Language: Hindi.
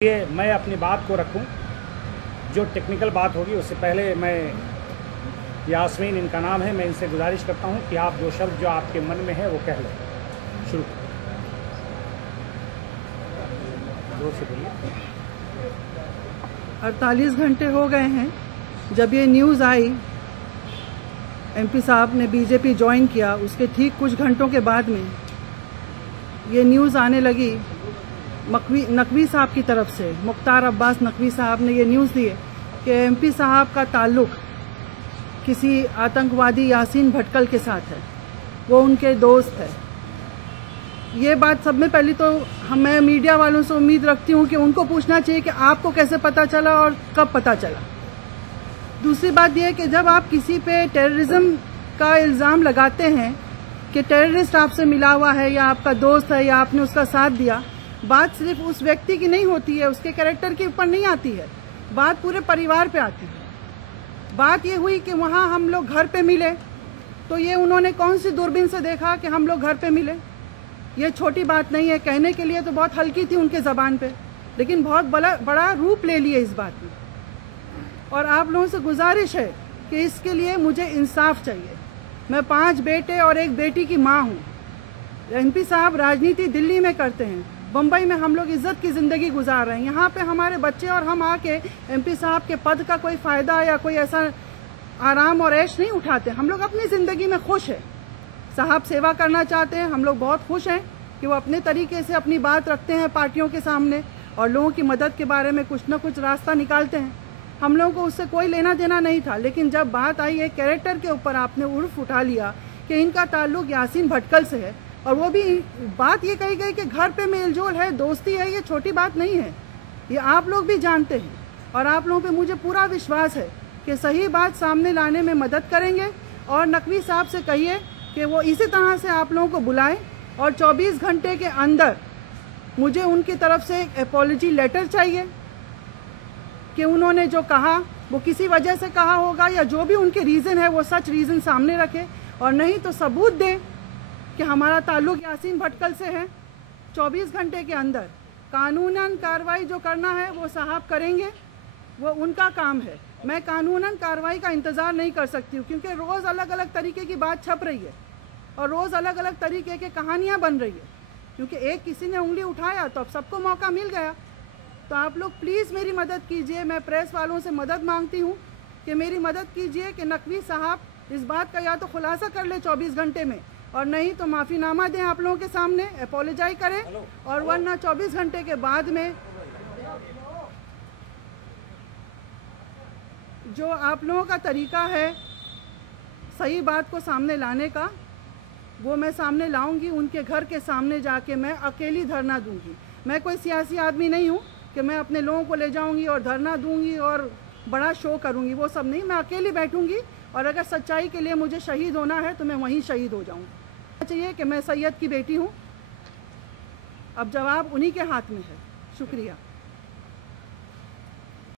ये मैं अपनी बात को रखूं, जो टेक्निकल बात होगी उससे पहले मैं यास्मीन इनका नाम है, मैं इनसे गुजारिश करता हूं कि आप जो शब्द जो आपके मन में है वो कह लें। शुरू जोर से बोलिए। 48 घंटे हो गए हैं जब ये न्यूज़ आई एमपी साहब ने बीजेपी ज्वाइन किया, उसके ठीक कुछ घंटों के बाद में ये न्यूज़ आने लगी नकवी साहब की तरफ से। मुख्तार अब्बास नकवी साहब ने ये न्यूज़ दी है कि एमपी साहब का ताल्लुक़ किसी आतंकवादी यासीन भटकल के साथ है, वो उनके दोस्त है। ये बात सब में पहले तो मैं मीडिया वालों से उम्मीद रखती हूँ कि उनको पूछना चाहिए कि आपको कैसे पता चला और कब पता चला। दूसरी बात यह है कि जब आप किसी पे टेररिज्म का इल्ज़ाम लगाते हैं कि टेररिस्ट आपसे मिला हुआ है या आपका दोस्त है या आपने उसका साथ दिया, बात सिर्फ उस व्यक्ति की नहीं होती है, उसके कैरेक्टर के ऊपर नहीं आती है, बात पूरे परिवार पे आती है। बात ये हुई कि वहाँ हम लोग घर पे मिले तो ये उन्होंने कौन सी दूरबीन से देखा कि हम लोग घर पे मिले। ये छोटी बात नहीं है, कहने के लिए तो बहुत हल्की थी उनके ज़बान पे, लेकिन बहुत बड़ा रूप ले लिए इस बात में। और आप लोगों से गुजारिश है कि इसके लिए मुझे इंसाफ चाहिए। मैं 5 बेटे और 1 बेटी की माँ हूँ। एमपी साहब राजनीति दिल्ली में करते हैं, बम्बई में हम लोग इज्जत की ज़िंदगी गुजार रहे हैं। यहाँ पे हमारे बच्चे और हम आके एमपी साहब के पद का कोई फ़ायदा या कोई ऐसा आराम और ऐश नहीं उठाते। हम लोग अपनी ज़िंदगी में खुश हैं। साहब सेवा करना चाहते हैं, हम लोग बहुत खुश हैं कि वो अपने तरीके से अपनी बात रखते हैं पार्टियों के सामने और लोगों की मदद के बारे में कुछ ना कुछ रास्ता निकालते हैं। हम लोगों को उससे कोई लेना देना नहीं था, लेकिन जब बात आई एक कैरेक्टर के ऊपर आपने उर्फ उठा लिया कि इनका ताल्लुक यासीन भटकल से है, और वो भी बात ये कही गई कि घर पे मेलजोल है, दोस्ती है। ये छोटी बात नहीं है, ये आप लोग भी जानते हैं और आप लोगों पे मुझे पूरा विश्वास है कि सही बात सामने लाने में मदद करेंगे। और नकवी साहब से कहिए कि वो इसी तरह से आप लोगों को बुलाएं और 24 घंटे के अंदर मुझे उनकी तरफ से एक अपॉलजी लेटर चाहिए कि उन्होंने जो कहा वो किसी वजह से कहा होगा या जो भी उनके रीज़न है वो सच रीज़न सामने रखे, और नहीं तो सबूत दें कि हमारा ताल्लुक यासीन भटकल से है। 24 घंटे के अंदर कानूनन कार्रवाई जो करना है वो साहब करेंगे, वो उनका काम है। मैं कानूनन कार्रवाई का इंतज़ार नहीं कर सकती हूँ, क्योंकि रोज़ अलग अलग तरीके की बात छप रही है और रोज़ अलग अलग तरीके की कहानियाँ बन रही है। क्योंकि एक किसी ने उंगली उठाया तो अब सबको मौका मिल गया। तो आप लोग प्लीज़ मेरी मदद कीजिए। मैं प्रेस वालों से मदद मांगती हूँ कि मेरी मदद कीजिए कि नकवी साहब इस बात का या तो खुलासा कर ले 24 घंटे में, और नहीं तो माफ़ीनामा दें आप लोगों के सामने, अपोलोजाइज करें, और वरना 24 घंटे के बाद में जो आप लोगों का तरीका है सही बात को सामने लाने का, वो मैं सामने लाऊंगी। उनके घर के सामने जाके मैं अकेली धरना दूंगी। मैं कोई सियासी आदमी नहीं हूँ कि मैं अपने लोगों को ले जाऊंगी और धरना दूंगी और बड़ा शो करूंगी, वो सब नहीं। मैं अकेली बैठूंगी और अगर सच्चाई के लिए मुझे शहीद होना है तो मैं वहीं शहीद हो जाऊंगी। चाहिए कि मैं सैयद की बेटी हूँ। अब जवाब उन्हीं के हाथ में है। शुक्रिया।